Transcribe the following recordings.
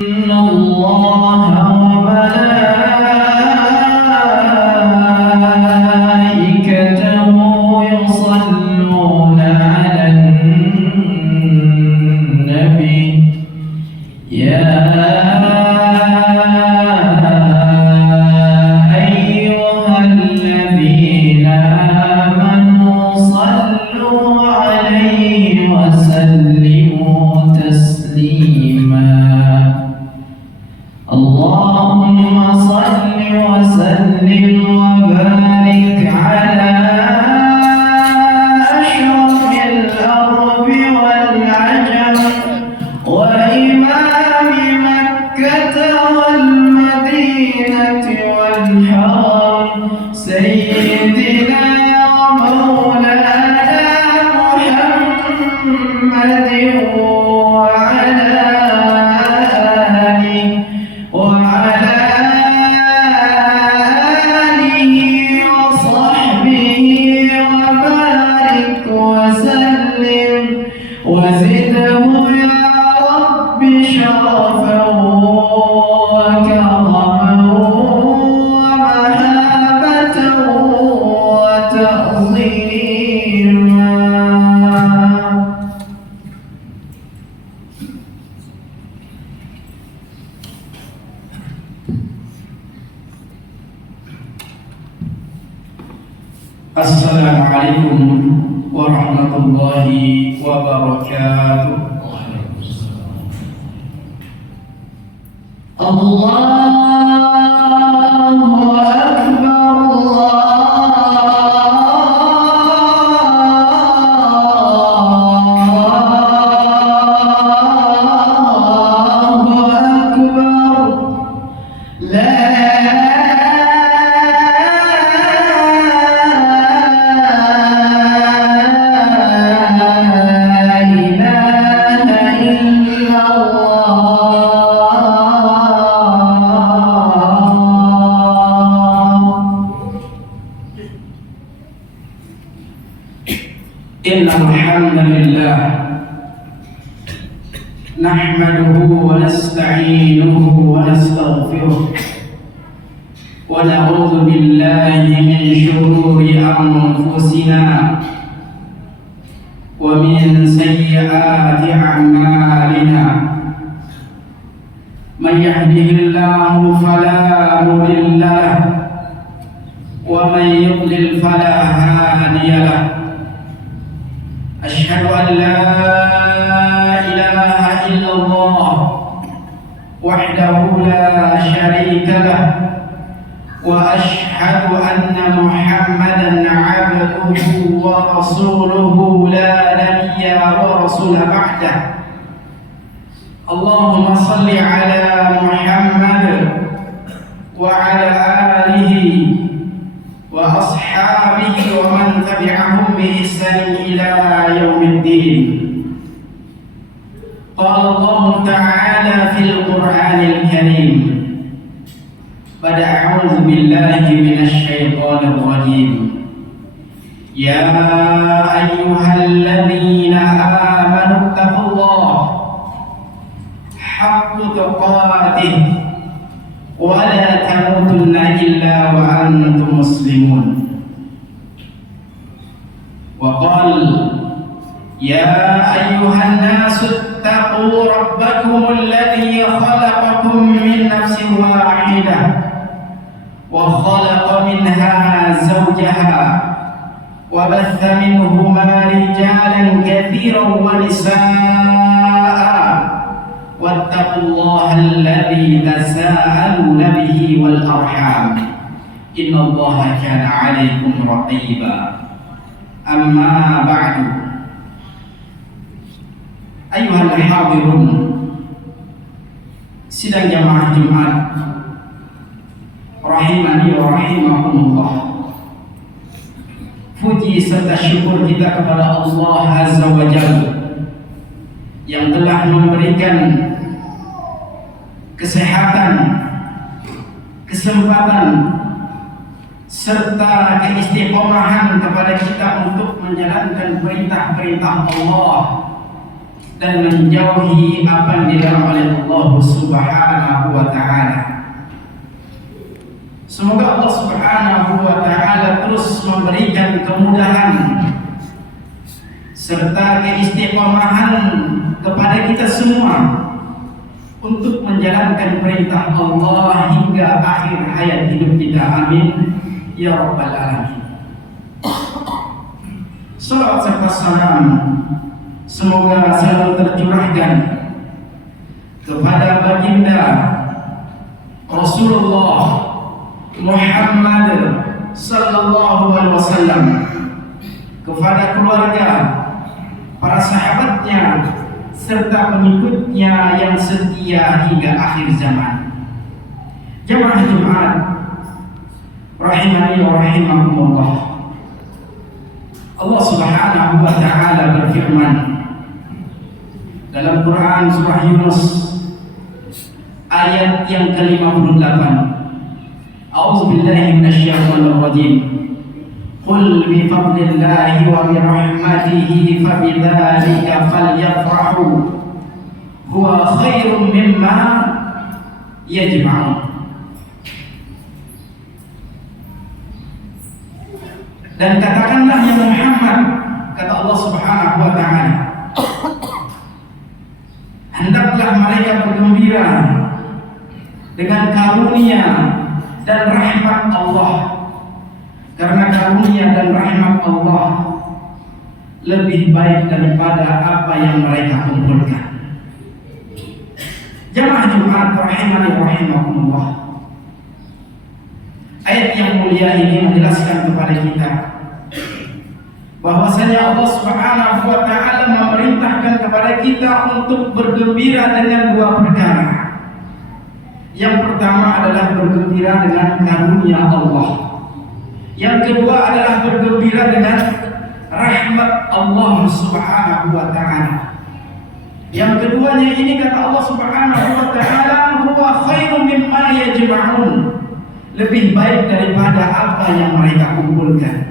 إن الله وملائكته يصلون على النبي يا أيها الذين آمنوا صلوا عليه وسلموا تسليما اللهم صل وسلم وبارك على أشرف الأرض والعجم وإمام مكة والمدينة والحرم سيدنا ومولانا محمد وزده يا رب شرفا وكرما ومهابة وتعظيما. السلام عليكم ورحمة الله وبركاته. الله أكبر الله أكبر لا إن الحمد لله نحمده ونستعينه ونستغفره ونعوذ بالله من شرور أنفسنا ومن سيئات أعمالنا من يهده الله فلا مضل له ومن يضلل فلا هادي له أشهد أن لا إله إلا الله وحده لا شريك له وأشهد أن محمدا عبده ورسوله لا نبي ورسول بعده. اللهم صل على محمد وعلى آله وأصحابه ومن تبعهم بإحسان إلى يوم الدين. قال الله تعالى في القرآن الكريم بعد أعوذ بالله من الشيطان الرجيم يا أيها الذين آمنوا اتقوا الله حق تقاته ولا تموتن إلا وأنتم مسلمون. وقال يا أيها الناس اتقوا ربكم الذي خلقكم من نفس واحدة وخلق منها زوجها وبث منهما رجالا كثيرا ونساء واتقوا الله الذي تساءلون به والأرحام إن الله كان عليكم رقيبا. أما بعد أيها الحاضرون sidang jamaah Jumat rahimani wa rahimakumullah. Puji serta syukur kita kepada Allah Azza wa Jalla yang telah memberikan kesehatan, kesempatan serta keistiqomahan kepada kita untuk menjalankan perintah-perintah Allah dan menjauhi apa yang dilarang oleh Allah Subhanahu wa taala. Semoga Allah Subhanahu wa taala terus memberikan kemudahan serta keistiqomahan kepada kita semua untuk menjalankan perintah Allah hingga akhir hayat hidup kita. Amin ya rabbal alamin. Salawat serta salam semoga selalu tercurahkan kepada baginda Rasulullah Muhammad sallallahu alaihi wasallam, kepada keluarga, para sahabatnya serta pengikutnya yang setia hingga akhir zaman. Jamaah Jumat rahimani wa rahimakumullah. Allah Subhanahu wa taala berfirman dalam Quran surah Yunus ayat yang ke-58. A'udzu billahi minasyaitonir rajim. Qul bi fadlillahi wa bi rahmatihi fabidzalika falyafrahu huwa khairum mimma yajma'un. Dan katakanlah ya Muhammad, kata Allah Subhanahu wa taala, hendaklah mereka bergembira dengan karunia dan rahmat Allah, karena karunia dan rahmat Allah lebih baik daripada apa yang mereka kumpulkan. Jamaah Jumat rahimani rahimakumullah. Ayat yang mulia ini menjelaskan kepada kita bahwasanya Allah Subhanahu wa taala memerintahkan kepada kita untuk bergembira dengan dua perkara. Yang pertama adalah bergembira dengan karunia Allah. Yang kedua adalah bergembira dengan rahmat Allah Subhanahu wa taala. Yang keduanya ini kata Allah Subhanahu wa taala, huwa khairum mimma yajma'un. Lebih baik daripada apa yang mereka kumpulkan,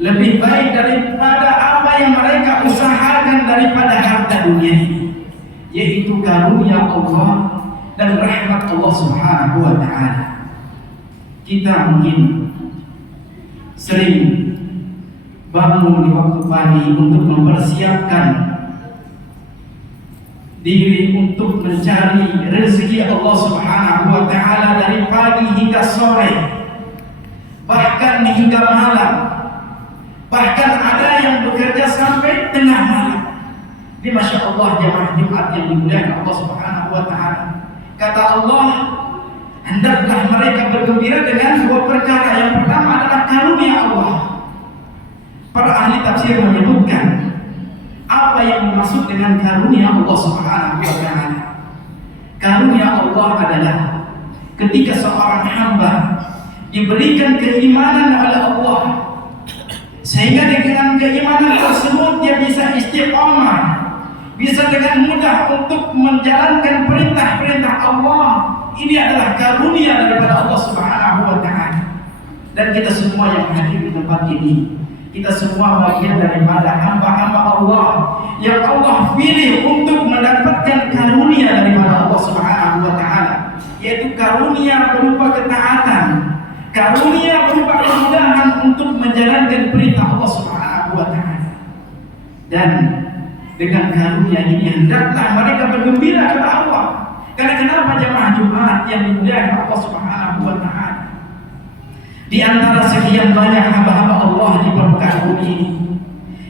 lebih baik daripada apa yang mereka usahakan daripada harta dunia ini, yaitu karunia Allah dan rahmat Allah Subhanahu wa taala. Kita mungkin sering bangun di waktu pagi untuk mempersiapkan diri untuk mencari rezeki Allah Subhanahu wa taala dari pagi hingga sore, bahkan hingga malam. Bahkan ada yang bekerja sampai tengah malam. Ini Masya Allah jamaah Jumat yang dimuliakan Allah Subhanahu wa taala. Kata Allah, hendaklah mereka bergembira dengan dua perkara. Yang pertama adalah karunia Allah. Para ahli tafsir menyebutkan apa yang dimaksud dengan karunia Allah Subhanahu wa taala. Karunia Allah adalah ketika seorang hamba diberikan keimanan oleh Allah, sehingga dengan keimanan tersebut dia bisa istiqamah, bisa dengan mudah untuk menjalankan perintah-perintah Allah. Ini adalah karunia daripada Allah Subhanahu wa taala. Dan kita semua yang hadir di tempat ini, kita semua bagian daripada hamba-hamba Allah yang Allah pilih untuk mendapatkan karunia daripada Allah Subhanahu wa taala, yaitu karunia berupa ketaatan, karunia berupa kemudahan untuk menjalankan perintah Allah Subhanahu wa taala. Dan dengan karunia ini hendaklah mereka bergembira kepada Allah. Karena kenapa jemaah Jumat yang dimuliakan Allah Subhanahu wa taala? Di antara sekian banyak hamba-hamba Allah di permukaan bumi ini,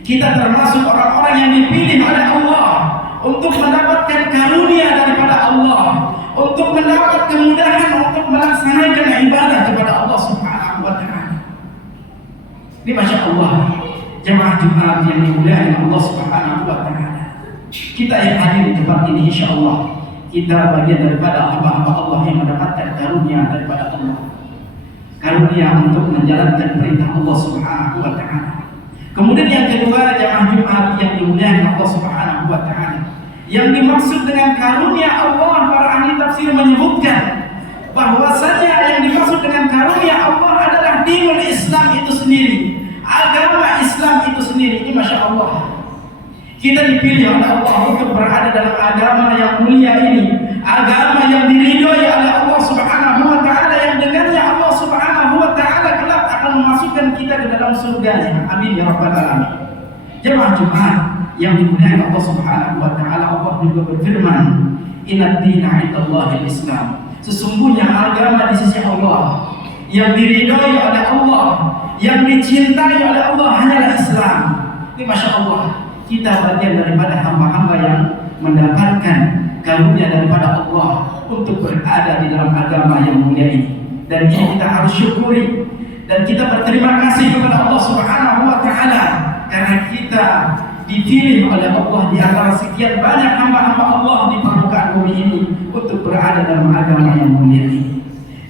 kita termasuk orang-orang yang dipilih oleh Allah untuk mendapatkan karunia daripada Allah, untuk mendapat kemudahan untuk melaksanakan ibadah kepada Allah Subhanahu wa taala. Ini Masya Allah jemaah Jumat yang dimuliakan Allah Subhanahu wa taala. Kita yang hadir di tempat ini, insya Allah kita bagian daripada hamba-hamba Allah yang mendapatkan karunia daripada Allah, karunia untuk menjalankan perintah Allah Subhanahu wa taala. Kemudian yang kedua jemaah Jumat yang dimuliakan Allah Subhanahu wa taala, yang dimaksud dengan karunia Allah, para ahli tafsir menyebutkan bahwasanya yang dimaksud dengan karunia Allah adalah dinul Islam itu sendiri, agama Islam itu sendiri. Ini Masya Allah, Kita dipilih oleh Allah untuk berada dalam agama yang mulia ini, agama yang diridhoi oleh Allah Subhanahu wa taala, yang dengannya Allah Subhanahu wa taala kelak akan memasukkan kita ke dalam surga-Nya. Amin ya rabbal alamin. Jemaah Jumat yang dimuliakan Allah Subhanahu wa taala, Allah juga berfirman, "Inna dina 'indallahil Islam." Sesungguhnya agama di sisi Allah yang diridhoi oleh Allah, yang dicintai oleh Allah hanyalah Islam. Ini Masya Allah, kita bagian daripada hamba-hamba yang mendapatkan karunia daripada Allah untuk berada di dalam agama yang mulia ini. Dan ini kita harus syukuri dan kita berterima kasih kepada Allah Subhanahu wa taala karena kita dipilih oleh Allah di antara sekian banyak hamba-hamba Allah di permukaan bumi ini untuk berada dalam agama yang mulia ini.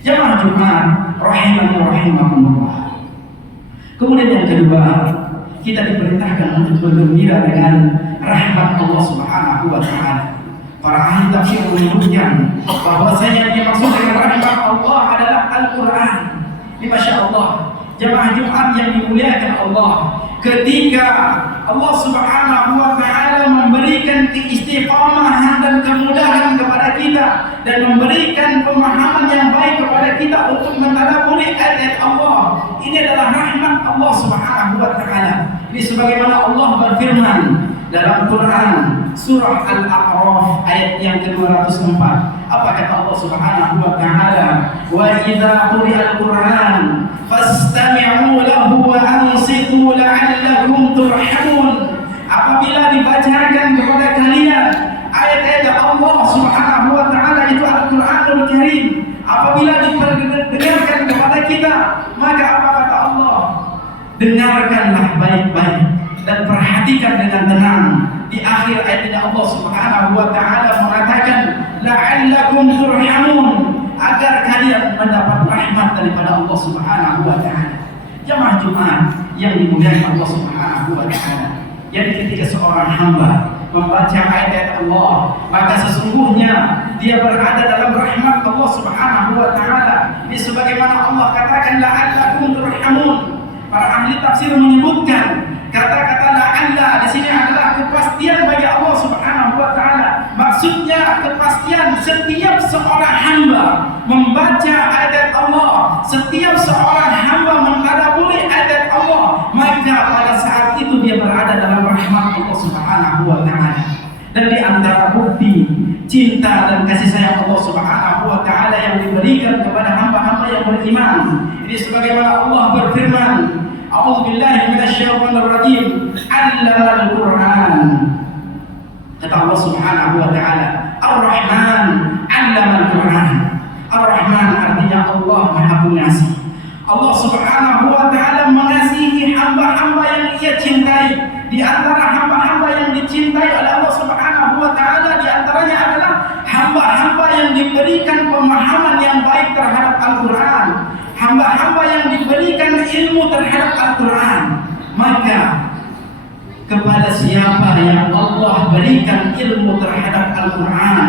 Jemaah Jumat rahimani wa rahimakumullah. Kemudian yang kedua, kita diperintahkan untuk bergembira dengan rahmat Allah Subhanahu wa taala. Para ahli tafsir menyebutkan bahwasanya yang dimaksud dengan rahmat Allah adalah Al-Qur'an. Ini Masya Allah, jemaah Jumat yang dimuliakan Allah, ketika Allah Subhanahu wa taala memberikan keistiqomahan dan kemudahan kepada kita dan memberikan pemahaman yang baik kepada kita untuk mentadabburi ayat Allah, ini adalah rahmat Allah Subhanahu wa taala. Ini sebagaimana Allah berfirman dalam Quran surah Al-A'raf ayat yang ke-204. Apa kata Allah Subhanahu wa taala? Wa idza quri'al Qur'an fastami'u lahu wa ansitu la'allakum turhamun. Apabila dibacakan kepada kalian ayat-ayat Allah Subhanahu wa taala, itu Al-Qur'anul Karim, apabila diperdengarkan kepada kita, maka apa kata Allah? Dengarkanlah baik-baik dan perhatikan dengan tenang. Di akhir ayat ini Allah Subhanahu wa taala mengatakan la'allakum turhamun, agar kalian mendapat rahmat daripada Allah Subhanahu wa taala. Jemaah Jumat yang dimuliakan Allah Subhanahu wa taala. Jadi ketika seorang hamba membaca ayat-ayat Allah, maka sesungguhnya dia berada dalam rahmat Allah Subhanahu wa taala. Ini sebagaimana Allah katakan la'allakum turhamun. Para ahli tafsir menyebutkan kata-kata la'alla di sini adalah kepastian bagi Allah Subhanahu wa taala. Maksudnya kepastian setiap seorang hamba membaca ayat Allah, setiap seorang hamba mentadabburi ayat Allah, maka pada saat itu dia berada dalam rahmat Allah Subhanahu wa taala. Dan di antara bukti cinta dan kasih sayang Allah Subhanahu wa taala yang diberikan kepada hamba-hamba yang beriman, ini sebagaimana Allah berfirman, A'udzubillahi minasyaitonir rajim, 'allamal Qur'an. Kata Allah Subhanahu wa taala, Ar-Rahman 'allamal Qur'an. Ar-Rahman artinya Allah Maha Pengasih. Allah Subhanahu wa taala mengasihi hamba-hamba yang Ia cintai. Di antara hamba-hamba yang dicintai oleh Allah Subhanahu wa taala, di antaranya adalah hamba-hamba yang diberikan pemahaman yang baik terhadap Al-Qur'an, hamba-hamba yang diberikan ilmu terhadap Al-Quran. Maka kepada siapa yang Allah berikan ilmu terhadap Al-Quran,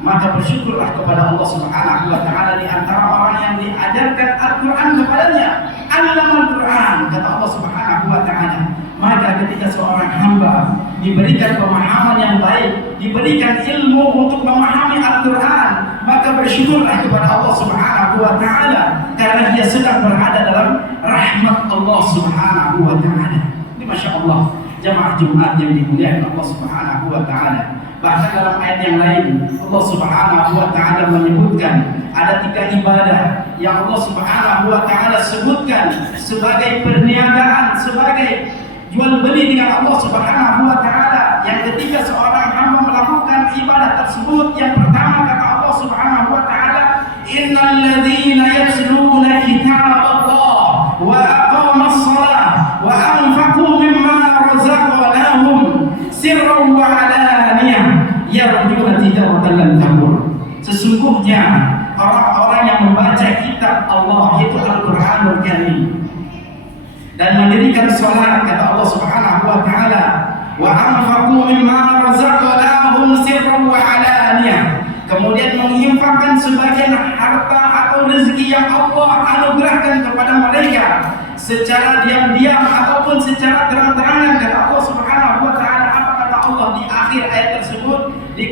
maka bersyukurlah kepada Allah Subhanahu wa taala. Di antara orang yang diajarkan Al-Quran kepadanya, Allamal Quran, kata Allah Subhanahu wa taala. Maka ketika seorang hamba diberikan pemahaman yang baik, diberikan ilmu untuk memahami Al-Quran, maka bersyukurlah kepada Allah Subhanahu wa taala karena dia sedang berada dalam rahmat Allah Subhanahu wa taala. Ini Masya Allah, jemaah Jumat yang dimuliakan Allah Subhanahu wa taala. Bahkan dalam ayat yang lain Allah Subhanahu wa taala menyebutkan ada 3 ibadah yang Allah Subhanahu wa taala sebutkan sebagai perniagaan, sebagai jual beli dengan Allah Subhanahu wa taala. Yang ketiga seorang hamba melakukan ibadah tersebut, yang pertama kata Allah Subhanahu wa taala, innal ladzina yatluna kitaballah wa aqamas shalah wa anfaqu mimma razaqnahum sirran wa alaniyah yarjuna tijaratan lan tabur. Sesungguhnya orang-orang yang membaca kitab Allah, yaitu Al-Qur'anul Karim, dan mendirikan salat, kata Allah Subhanahu wa taala, wa anfaqu mimma razaqnahum sirran wa alaniyah, kemudian menginfakkan sebagian harta atau rezeki yang Allah anugerahkan kepada mereka secara diam-diam ataupun secara terang-terangan, kata Allah Subhanahu wa taala. Apa kata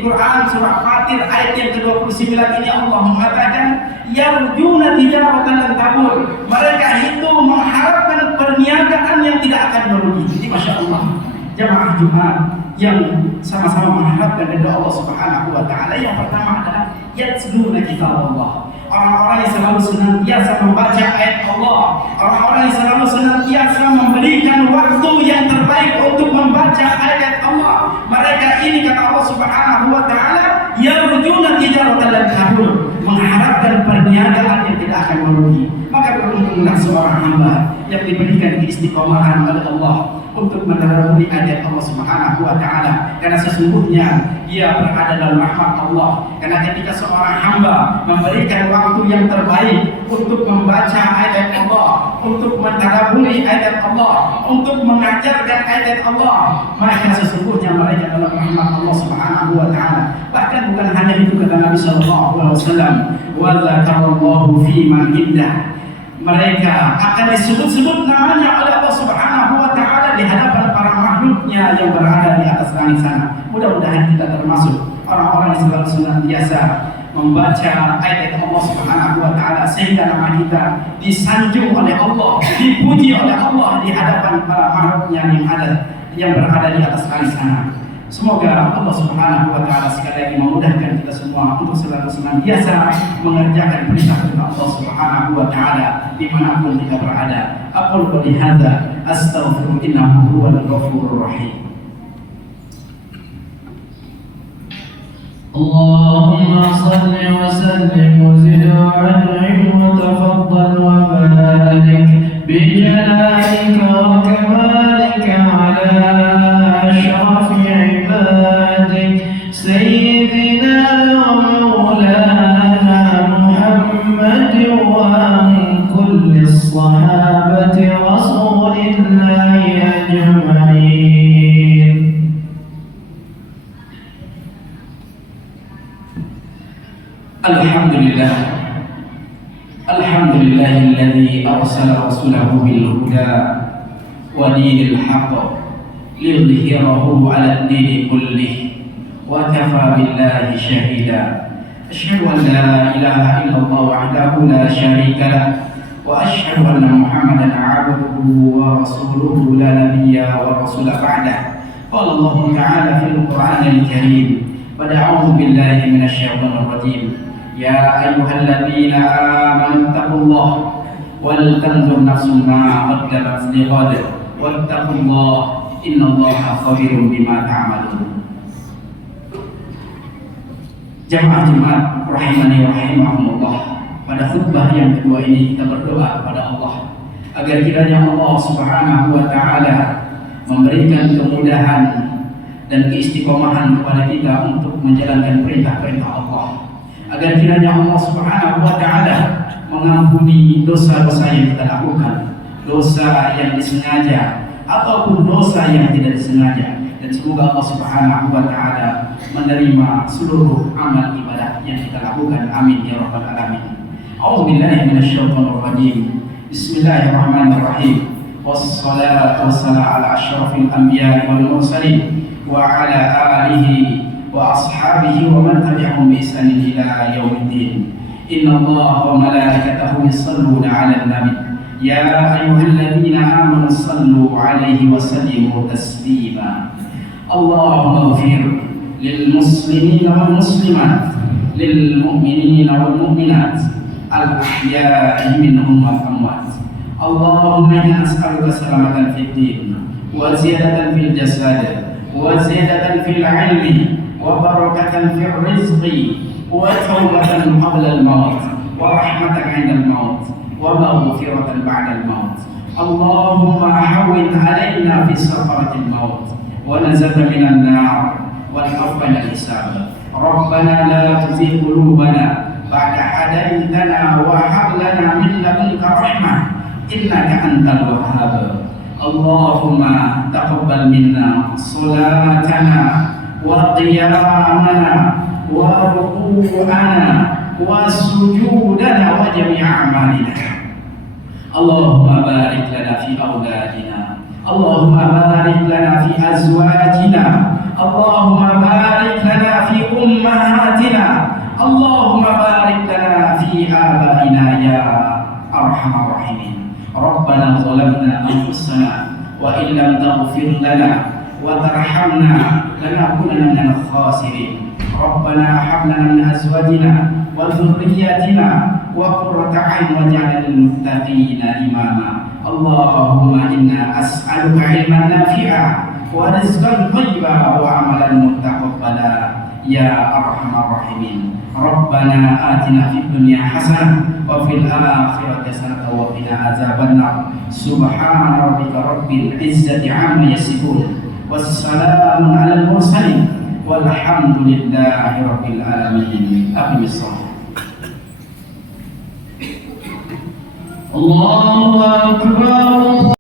Quran surah Fatir ayat yang ke-29 ini Allah mengatakan yarjuna tijaratan lan tabur. Mereka itu mengharapkan perniagaan yang tidak akan merugi. Jadi Masya Allah, jamaah Jumat yang sama-sama mengharapkan dari Allah Subhanahu wa taala. Yang pertama adalah yatluna kitab Allah. Orang-orang yang selalu senantiasa membaca ayat Allah, orang-orang yang selalu senantiasa memberikan waktu yang terbaik untuk membaca ayat Allah. Mereka ini kata Allah Subhanahu wa taala, yarjuna tijaratan lan tabur, mengharapkan perniagaan yang tidak akan merugi. Maka beruntunglah seorang hamba yang diberikan keistiqomahan oleh Allah untuk menadaburi ayat Allah Subhanahu wa taala, karena sesungguhnya dia berada dalam rahmat Allah. Karena ketika seorang hamba memberikan waktu yang terbaik untuk membaca ayat Allah, untuk mentadaburi ayat Allah, untuk mengajarkan ayat Allah, maka sesungguhnya mereka dalam rahmat Allah Subhanahu wa taala. Bahkan bukan hanya itu, kata Nabi sallallahu alaihi wasallam, wa dzakarallahu fi man indah, mereka akan disebut-sebut namanya oleh Allah Subhanahu wa taala di hadapan para makhluknya yang berada di atas langit sana. Mudah-mudahan kita termasuk orang-orang yang selalu senantiasa membaca ayat Allah Subhanahu wa taala sehingga nama kita disanjung oleh Allah, dipuji oleh Allah di hadapan para makhluknya yang berada di atas langit sana. Semoga Allah Subhanahu wa taala sekali lagi memudahkan kita semua untuk selalu senantiasa mengerjakan perintah Allah Subhanahu wa taala dimanapun kita berada. Aqulu qouli hadza astaghfiru innahu huwal ghafurur rahim. Allahumma salli wa sallim wa zid wa an'im wa tafaddal wa barik bi jalalika wa kamalika ala ashrafil ibadik sayyidina wa maulana Muhammad wa an kulli sahabati rasulillahi ajma'in. Alhamdulillah, alhamdulillahilladzi arsala rasulahu bil huda wa dinil haqq liyudhhirahu 'ala ad-dini kullih wa kafa billahi shahida. Asyhadu an la ilaha illallah wahdahu la syarika lah wa asyhadu anna Muhammadan 'abduhu wa rasuluhu la nabiyya wa rasula ba'dah. Qala Allah ta'ala fil Qur'anil Karim, a'udzu billahi minasy syaithanir rajim. Ya ayyuhalladzina amanu taqullaha wal tanzur nafsum ma qaddamat lighad wattaqullaha innallaha khabirun bima ta'malun. Jamaah Jumat rahimani rahimakumullah, pada khutbah yang kedua ini kita berdoa kepada Allah agar kiranya Allah Subhanahu wa taala memberikan kemudahan dan keistiqomahan kepada kita untuk menjalankan perintah-perintah Allah, agar kiranya Allah Subhanahu wa taala mengampuni dosa-dosa yang kita lakukan, dosa yang disengaja ataupun dosa yang tidak disengaja, dan semoga Allah Subhanahu wa taala menerima seluruh amal ibadah yang kita lakukan. Amin ya rabbal alamin. A'udzu billahi minasyaitonir rajim. Bismillahirrahmanirrahim. Wassalatu wassalamu ala asyrafil anbiya'i wal mursalin wa ala alihi wa ashabihi wa man tabi'ahum bi ihsanin ila yaumiddin. Innallaha wa malaikatahu yusalluna 'alan nabi ya ayyuhalladzina amanu sallu 'alaihi wa sallimu taslima. Allahumma ighfir lil muslimina wal muslimat, lil mu'minina wal mu'minat, al ahya'i minhum wal amwat. Allahumma inna nas'aluka salamatan fid din wa ziyadatan fil jasad wa ziyadatan fil 'ilmi wa barakatan fil rizqi wa tawbatan qabla al-maut wa rahmatan 'inda al-maut wa maghfiratan ba'da al-maut. Allahumma hawwin 'alaina fi sakaratil maut wa nazata minan nar wal afwana al-hisab. Rabbana la tuzigh qulubana ba'da hadaytana wa hab lana min ladunka rahmah innaka antal wahhab. Allahumma taqabbal minna salatana wa qiyamana wa ruku'ana wa sujudana wa jami'a a'malina. Allahumma barik lana fi awladina, Allahumma barik lana fi azwajina, Allahumma barik lana fi Allahumma barik lana fi abaina ya arhamar rahimin. Rabbana zalamna anfusana wa in lam taghfir lana wa tarhamna lanakunanna minal khasirin. Rabbana hab lana min azwajina wa dhurriyyatina wa qurrata a'yun waj'alna lil muttaqina imama. Allahumma inna as'aluka ilman nafi'a wa rizqan thayyiban wa amalan mutaqabbala ya arhamar rahimin. Rabbana atina fid dunya hasanah wa fil akhirati hasanah wa qina adzabannar. Subhana rabbika rabbil izzati amma yasifun. Wassalamun 'alal mursalin walhamdulillahi rabbil alamin. Aqimis shalah. Allahu akbar.